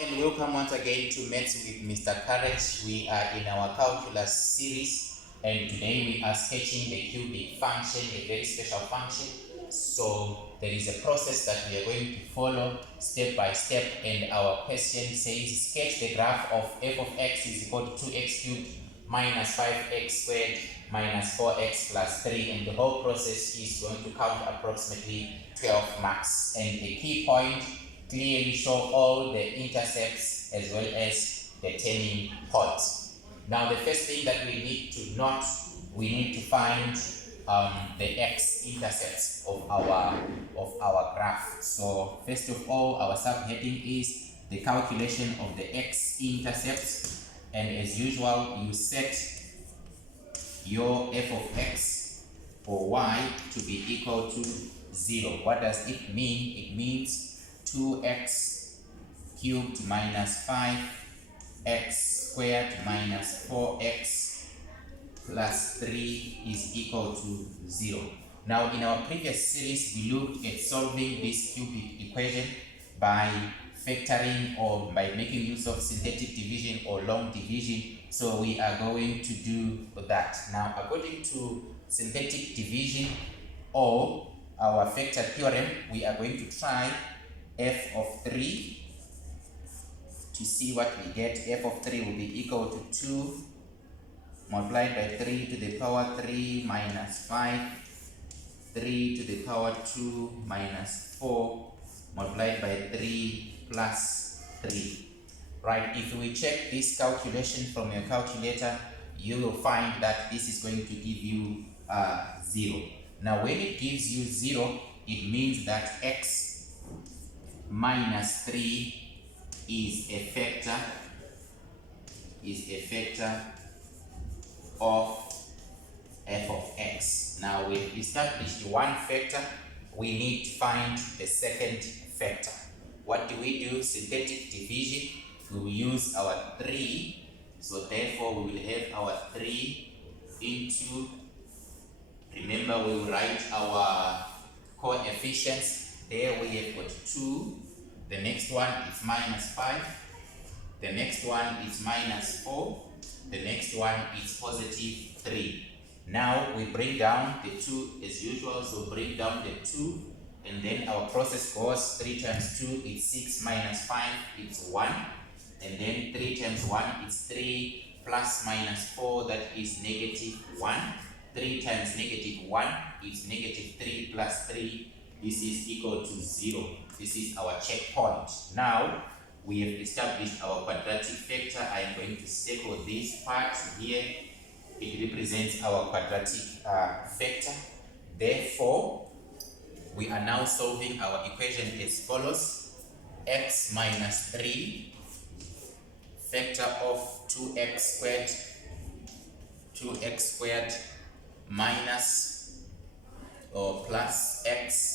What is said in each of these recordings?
And welcome once again to Maths with Mr. Courage. We are in our calculus series, and today we are sketching the cubic function, a very special function. So there is a process that we are going to follow step by step, and our question says sketch the graph of f of x is equal to 2x cubed minus 5x squared minus 4x plus 3, and the whole process is going to count approximately 12 marks. And the key point, clearly show all the intercepts as well as the turning points. Now the first thing that we need to note, we need to find the x-intercepts of our graph. So first of all, our subheading is the calculation of the x-intercepts, and as usual you set your f of x or y to be equal to 0. What does it mean? It means 2x cubed minus 5x squared minus 4x plus 3 is equal to 0. Now in our previous series we looked at solving this cubic equation by factoring or by making use of synthetic division or long division. So we are going to do that. Now according to synthetic division or our factor theorem, we are going to try f of 3 to see what we get. F of 3 will be equal to 2 multiplied by 3 to the power 3 minus 5, 3 to the power 2 minus 4 multiplied by 3 plus 3. Right, if we check this calculation from your calculator, you will find that this is going to give you 0. Now when it gives you 0, it means that x minus 3 is a factor of f of x. Now we've established one factor, we need to find the second factor. What do we do? Synthetic division, we will use our 3, so therefore we will have our 3 into, remember we will write our coefficients. There we have got 2, the next one is minus 5, the next one is minus 4, the next one is positive 3. Now we bring down the 2 as usual, so bring down the 2, and then our process goes 3 times 2 is 6 minus 5 is 1, and then 3 times 1 is 3 plus minus 4, that is negative 1. 3 times negative 1 is negative 3 plus 3. This is equal to 0. This is our checkpoint. Now we have established our quadratic factor. I am going to circle this part here. It represents our quadratic factor. Therefore, we are now solving our equation as follows: x minus 3 factor of 2x squared minus or plus x,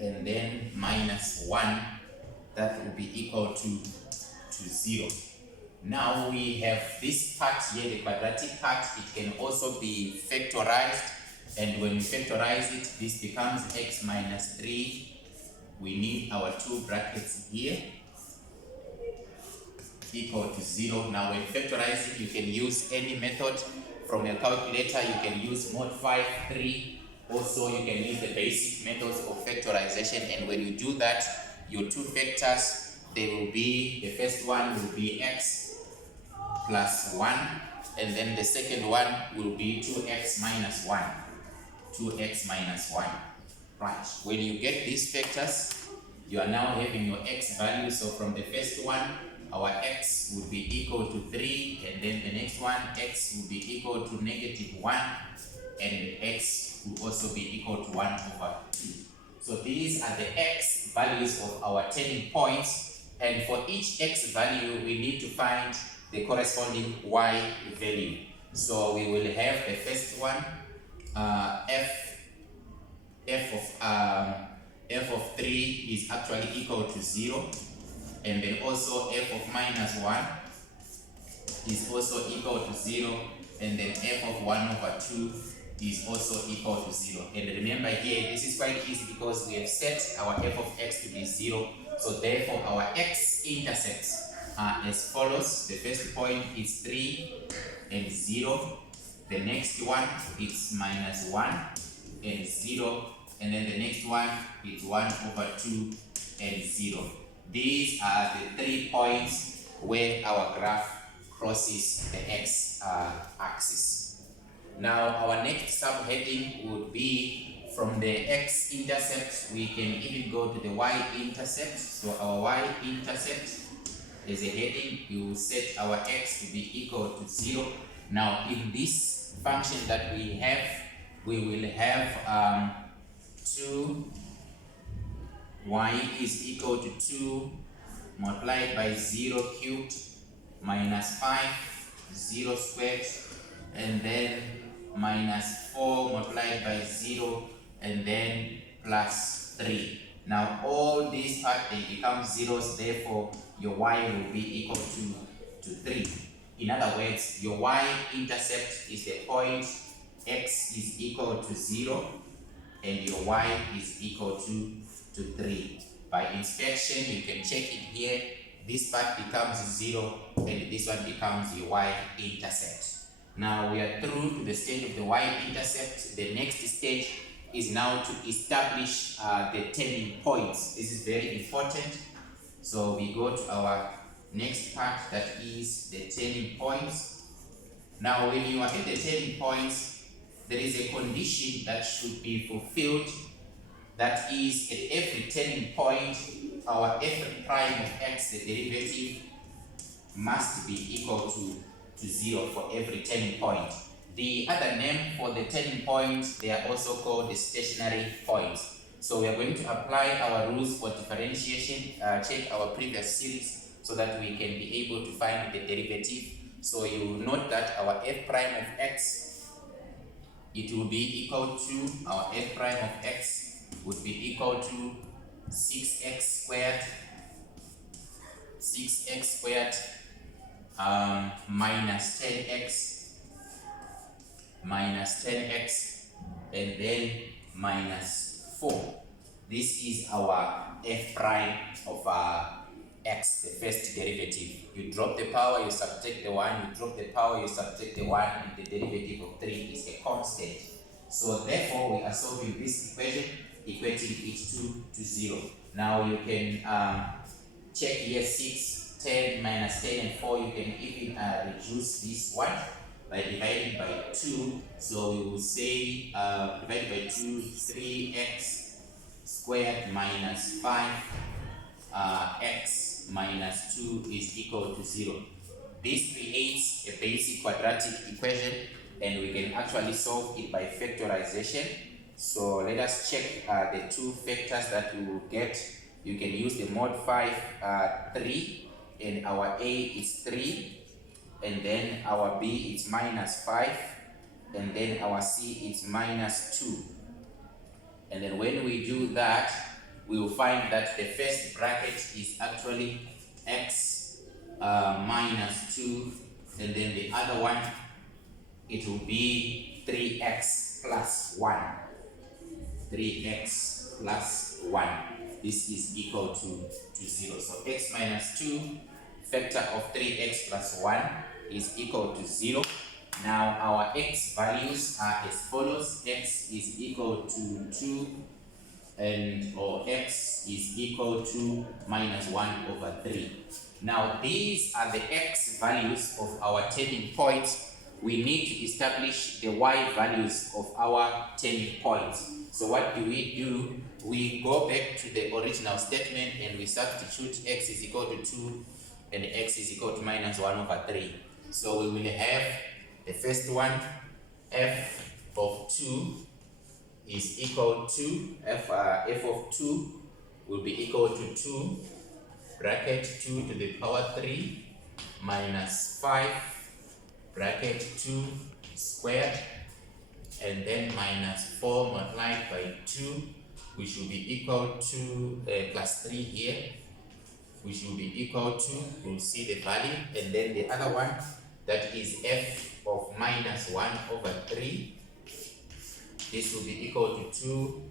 and then minus 1, that will be equal to 0. Now we have this part here, the quadratic part. It can also be factorized, and when we factorize it, this becomes x minus 3. We need our two brackets here equal to 0. Now when factorizing, you can use any method from your calculator. You can use mod 5, 3. Also, you can use the basic methods of factorization, and when you do that, your two factors, they will be, the first one will be x plus 1, and then the second one will be 2x minus 1. 2x minus 1. Right, when you get these factors, you are now having your x value. So from the first one, our x would be equal to 3, and then the next one, x will be equal to negative 1, and x will also be equal to 1 over 2. So these are the x values of our turning points, and for each x value we need to find the corresponding y value. So we will have the first one, f of 3 is actually equal to 0, and then also f of minus 1 is also equal to 0, and then f of 1 over 2 is also equal to 0. And remember here, this is quite easy because we have set our f of x to be 0. So therefore our x-intercepts are as follows. The first point is 3 and 0. The next one is minus 1 and 0. And then the next one is 1/2 and 0. These are the 3 points where our graph crosses the x-axis. Now our next subheading would be from the x-intercept, we can even go to the y-intercept. So our y-intercept as a heading, you set our x to be equal to 0. Now in this function that we have, we will have 2 y is equal to 2 multiplied by 0 cubed minus 5, 0 squared, and then minus 4 multiplied by 0, and then plus 3. Now all these parts, they become zeros, therefore your y will be equal to 3. In other words, your y-intercept is the point x is equal to 0 and your y is equal to 3. By inspection, you can check it here. This part becomes 0 and this one becomes your y-intercept. Now we are through to the stage of the y-intercept. The next stage is now to establish the turning points. This is very important. So we go to our next part, that is the turning points. Now when you are at the turning points, there is a condition that should be fulfilled. That is, at every turning point, our f prime of x, the derivative, must be equal to 0 for every turning point. The other name for the turning points, they are also called the stationary points. So we are going to apply our rules for differentiation, check our previous series so that we can be able to find the derivative. So you will note that our f prime of x, it will be equal to, our f prime of x would be equal to 6x squared minus 10x and then minus 4. This is our f prime of x, the first derivative. You drop the power, you subtract the 1, you drop the power, you subtract the 1, and the derivative of 3 is a constant. So therefore we are solving this equation, equating it to 0. Now you can check here 6, 10 minus 10 and 4. You can even reduce this one by dividing by 2. So we will say divided by 2, 3x squared minus 5 x minus 2 is equal to 0. This creates a basic quadratic equation, and we can actually solve it by factorization. So let us check the two factors that we will get. You can use the mod 5, 3, and our a is 3, and then our b is minus 5, and then our c is minus 2. And then when we do that, we will find that the first bracket is actually x minus 2, and then the other one, it will be 3x plus 1. 3x plus 1. This is equal to 0. So x minus 2 factor of 3x plus 1 is equal to 0. Now our x values are as follows. X is equal to 2 or x is equal to minus 1/3. Now these are the x values of our turning points. We need to establish the y values of our turning points. So what do? We go back to the original statement and we substitute x is equal to 2 and x is equal to minus 1/3. So we will have the first one, f of 2 is equal to, f of 2 will be equal to 2 bracket 2 to the power 3 minus 5 bracket 2 squared, and then minus 4 multiplied by 2, which will be equal to plus 3 here, which will be equal to, we'll see the value, and then the other one, that is f of minus 1/3. This will be equal to 2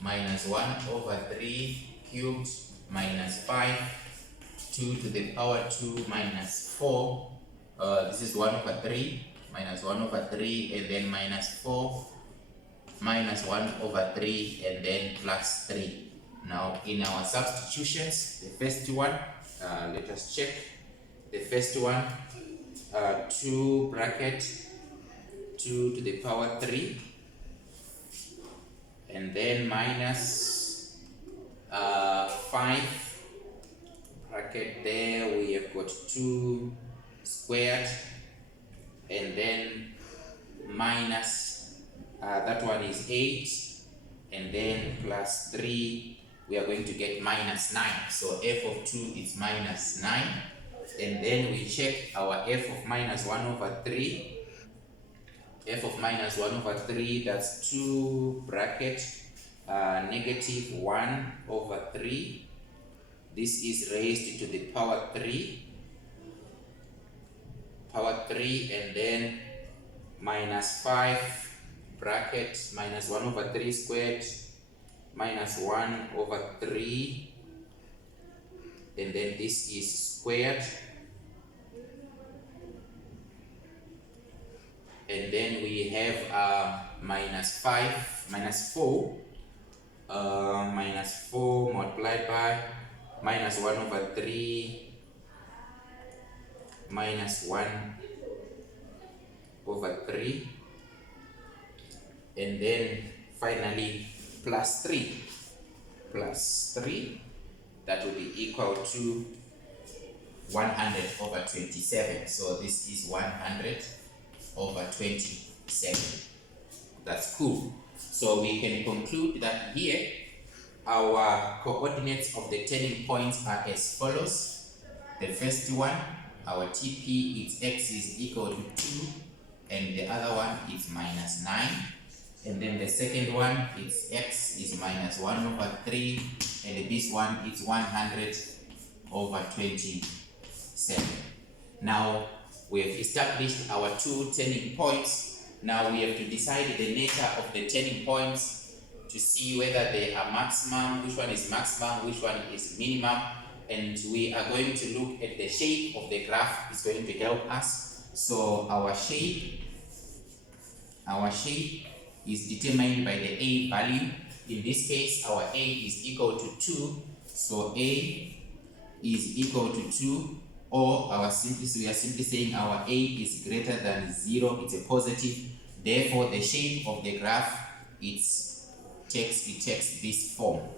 minus 1/3 cubed minus 5, 2 to the power 2 minus 4. This is 1 over 3, minus 1 over 3, and then minus 4, minus 1 over 3, and then plus 3. Now, in our substitutions, the first one, let us check. The first one, 2 bracket 2 to the power 3, and then minus 5 bracket there, we have got 2 squared, and then minus that one is 8, and then plus 3, we are going to get minus 9. So f of 2 is minus 9, and then we check our f of minus 1 over 3. F of minus 1 over 3, that's 2 bracket negative 1 over 3. This is raised to the power 3, and then minus 5 bracket minus 1 over 3 squared minus 1 over 3, and then this is squared, and then we have minus 4 multiplied by minus 1 over 3 minus 1 over 3, and then finally plus 3, that will be equal to 100 over 27. So this is 100 over 27. That's cool. So we can conclude that here our coordinates of the turning points are as follows. The first one, our TP is x is equal to 2, and the other one is minus 9. And then the second one is x is minus 1 over 3, and this one is 100 over 27. Now we have established our two turning points. Now we have to decide the nature of the turning points to see whether they are maximum, which one is maximum, which one is minimum, and we are going to look at the shape of the graph. Is going to help us. So our shape is determined by the a value. In this case, our a is equal to 2, so a is equal to 2, or we are simply saying our a is greater than 0, it's a positive. Therefore, the shape of the graph takes this form.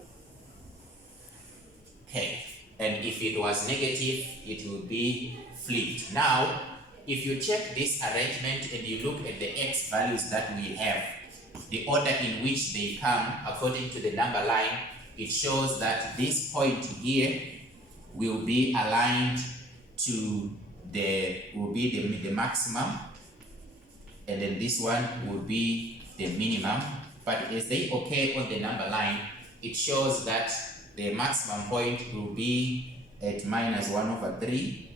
Okay, and if it was negative, it will be flipped. Now, if you check this arrangement and you look at the x values that we have, the order in which they come according to the number line, it shows that this point here will be aligned to the maximum, and then this one will be the minimum. But as they occur on the number line, it shows that the maximum point will be at minus 1 over 3,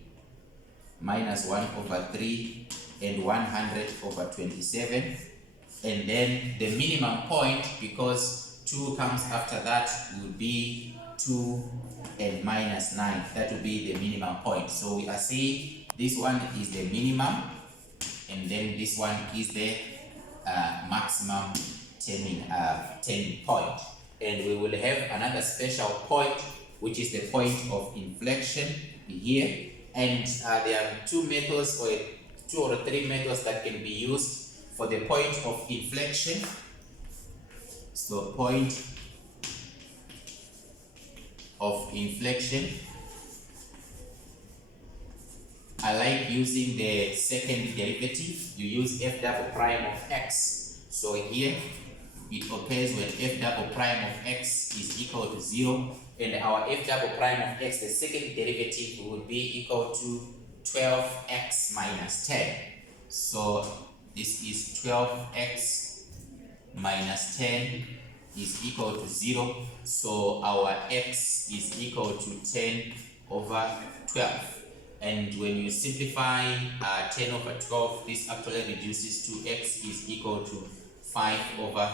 minus 1 over 3, and 100 over 27. And then the minimum point, because 2 comes after that, will be 2 and minus 9. That will be the minimum point. So we are saying this one is the minimum, and then this one is the maximum turning point. And we will have another special point, which is the point of inflection here. And there are two or three methods that can be used for the point of inflection. So point of inflection, I like using the second derivative. You use f double prime of x. So here it occurs when f double prime of x is equal to 0, and our f double prime of x, the second derivative, would be equal to 12x minus 10. So this is 12x minus 10 is equal to 0. So our x is equal to 10 over 12. And when you simplify 10 over 12, this actually reduces to x is equal to 5 over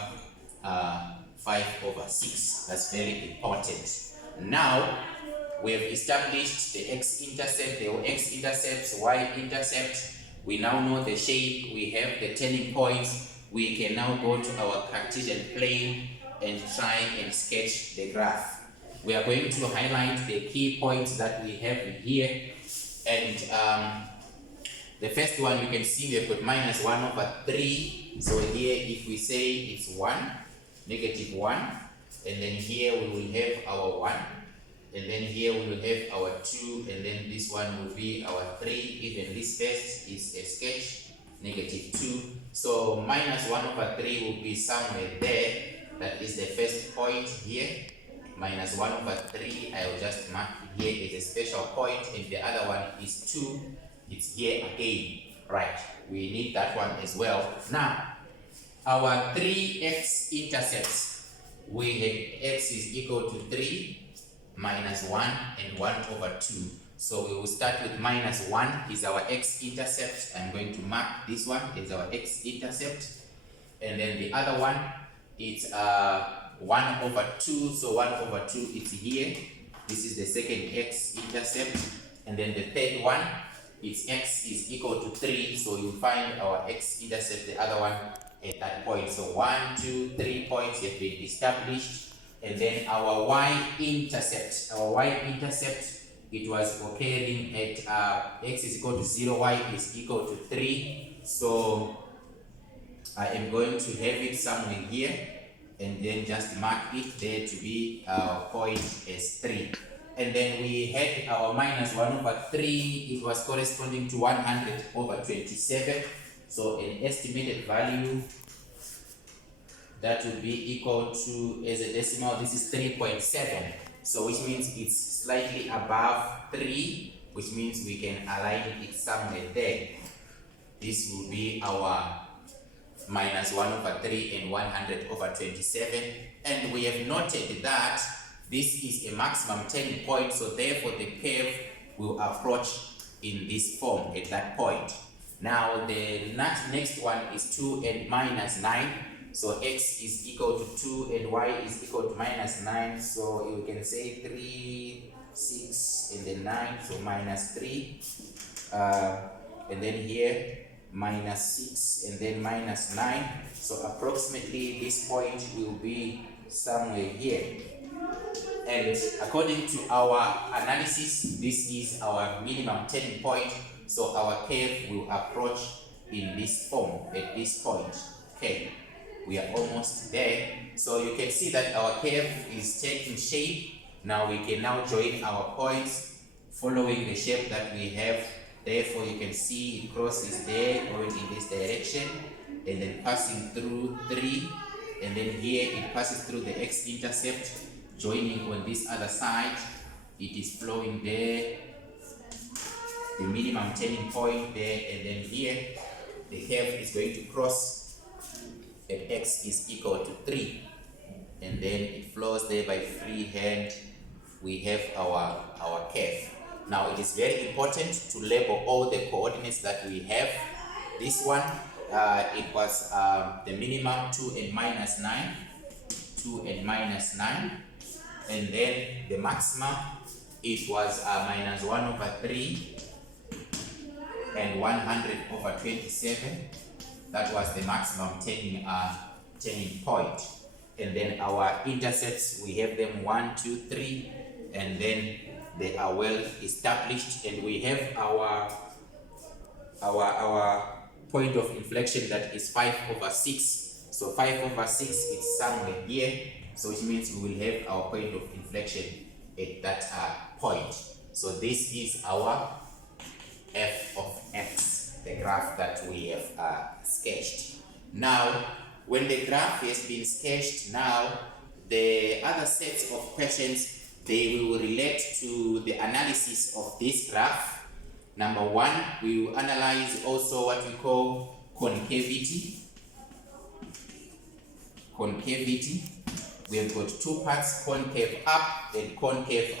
6. That's very important. Now we have established the x-intercept, the x-intercepts, y-intercept. We now know the shape, we have the turning points. We can now go to our Cartesian plane and try and sketch the graph. We are going to highlight the key points that we have here. And the first one, you can see we have got minus 1 over 3. So here, if we say it's 1, negative 1, and then here we will have our 1, and then here we will have our 2, and then this one will be our 3. Even this first is a sketch, negative 2. So minus 1 over 3 will be somewhere there. That is the first point here. Minus 1 over 3, I will just mark it here as a special point, and the other one is 2. It's here again. Right, we need that one as well. Now, our 3x intercepts, we have x is equal to 3 minus 1 and 1 over 2. So we will start with minus 1 is our x-intercept. I'm going to mark this one as our x-intercept. And then the other one, it's 1 over 2. So 1 over 2 is here. This is the second x-intercept. And then the third one, it's x is equal to 3. So you find our x-intercept, the other one, at that point. So 1, 2, 3 points have been established. And then our y-intercept, it was occurring at x is equal to 0, y is equal to 3. So I am going to have it somewhere here, and then just mark it there to be our point as 3. And then we had our minus 1 over 3, it was corresponding to 100 over 27. So an estimated value that would be equal to, as a decimal, this is 3.7. So which means it's slightly above 3, which means we can align it somewhere there. This will be our minus 1 over 3 and 100 over 27. And we have noted that this is a maximum turning point, so therefore the curve will approach in this form at that point. Now the next one is 2 and minus 9. So x is equal to 2 and y is equal to minus 9. So you can say 3, 6, and then 9. So minus 3. And then here minus 6 and then minus 9. So approximately this point will be somewhere here. And according to our analysis, this is our minimum turning point. So our curve will approach in this form at this point. Okay. We are almost there. So you can see that our curve is taking shape. Now we can now join our points following the shape that we have. Therefore you can see it crosses there, going in this direction, and then passing through 3, and then here it passes through the x-intercept, joining on this other side. It is flowing there, the minimum turning point there, and then here the curve is going to cross at x is equal to 3, and then it flows there by freehand. We have our curve. Now it is very important to label all the coordinates that we have. This one, it was the minimum 2 and minus 9, 2 and minus 9, and then the maximum, it was minus 1 over 3 and 100 over 27. That was the maximum turning point. And then our intercepts, we have them 1, 2, 3, and then they are well established. And we have our point of inflection that is 5 over 6. So 5 over 6 is somewhere here. So which means we will have our point of inflection at that point. So this is our f of x, the graph that we have sketched. Now, when the graph has been sketched, now the other sets of questions, they will relate to the analysis of this graph. Number 1, we will analyze also what we call concavity. Concavity. We have got 2 parts, concave up and concave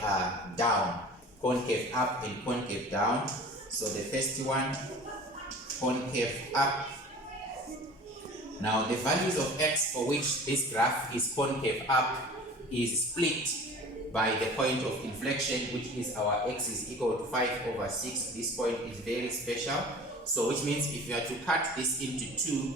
down. Concave up and concave down. So the first one, concave up. Now the values of x for which this graph is concave up is split by the point of inflection, which is our x is equal to 5/6. This point is very special. So which means if you are to cut this into 2,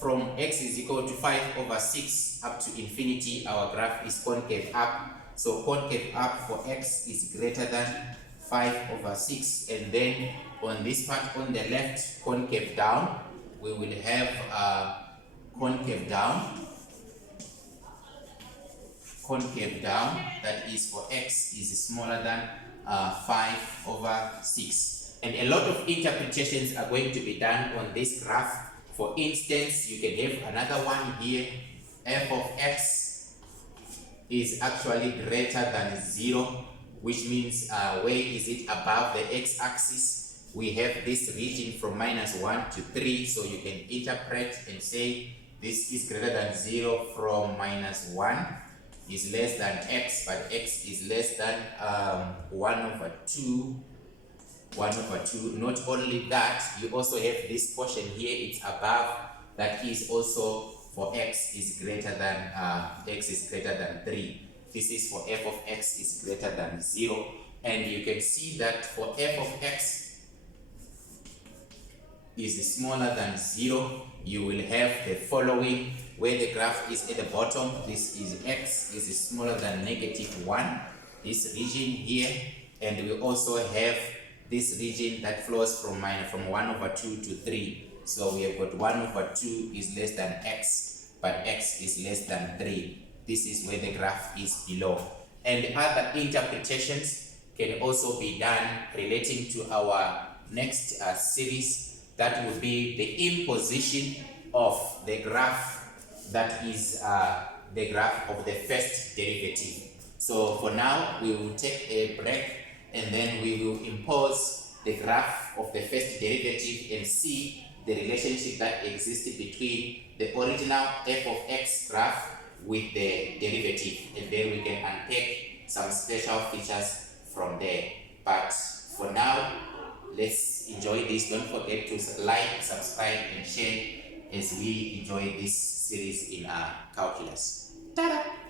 from x is equal to 5/6 up to infinity, our graph is concave up. So concave up for x is greater than 5/6, and then on this part on the left, concave down, we will have concave down, that is for x is smaller than 5/6. And a lot of interpretations are going to be done on this graph. For instance, you can have another one here. F of x is actually greater than 0, which means where is it above the x-axis? We have this region from -1 to 3, so you can interpret and say this is greater than 0 from -1 is less than x, but x is less than 1/2. Not only that, you also have this portion here, it's above, that is also for x is greater than 3. This is for f of x is greater than 0, and you can see that for f of x is smaller than 0, you will have the following, where the graph is at the bottom. This is x is smaller than -1, this region here, and we also have this region that flows from 1/2 to 3. So we have got 1/2 is less than x, but x is less than 3. This is where the graph is below. And other interpretations can also be done relating to our next series. That would be the imposition of the graph, that is the graph of the first derivative. So for now, we will take a break, and then we will impose the graph of the first derivative and see the relationship that existed between the original f of x graph with the derivative, and then we can unpack some special features from there. But for now, let's enjoy this. Don't forget to like, subscribe, and share as we enjoy this series in calculus. Ta-da!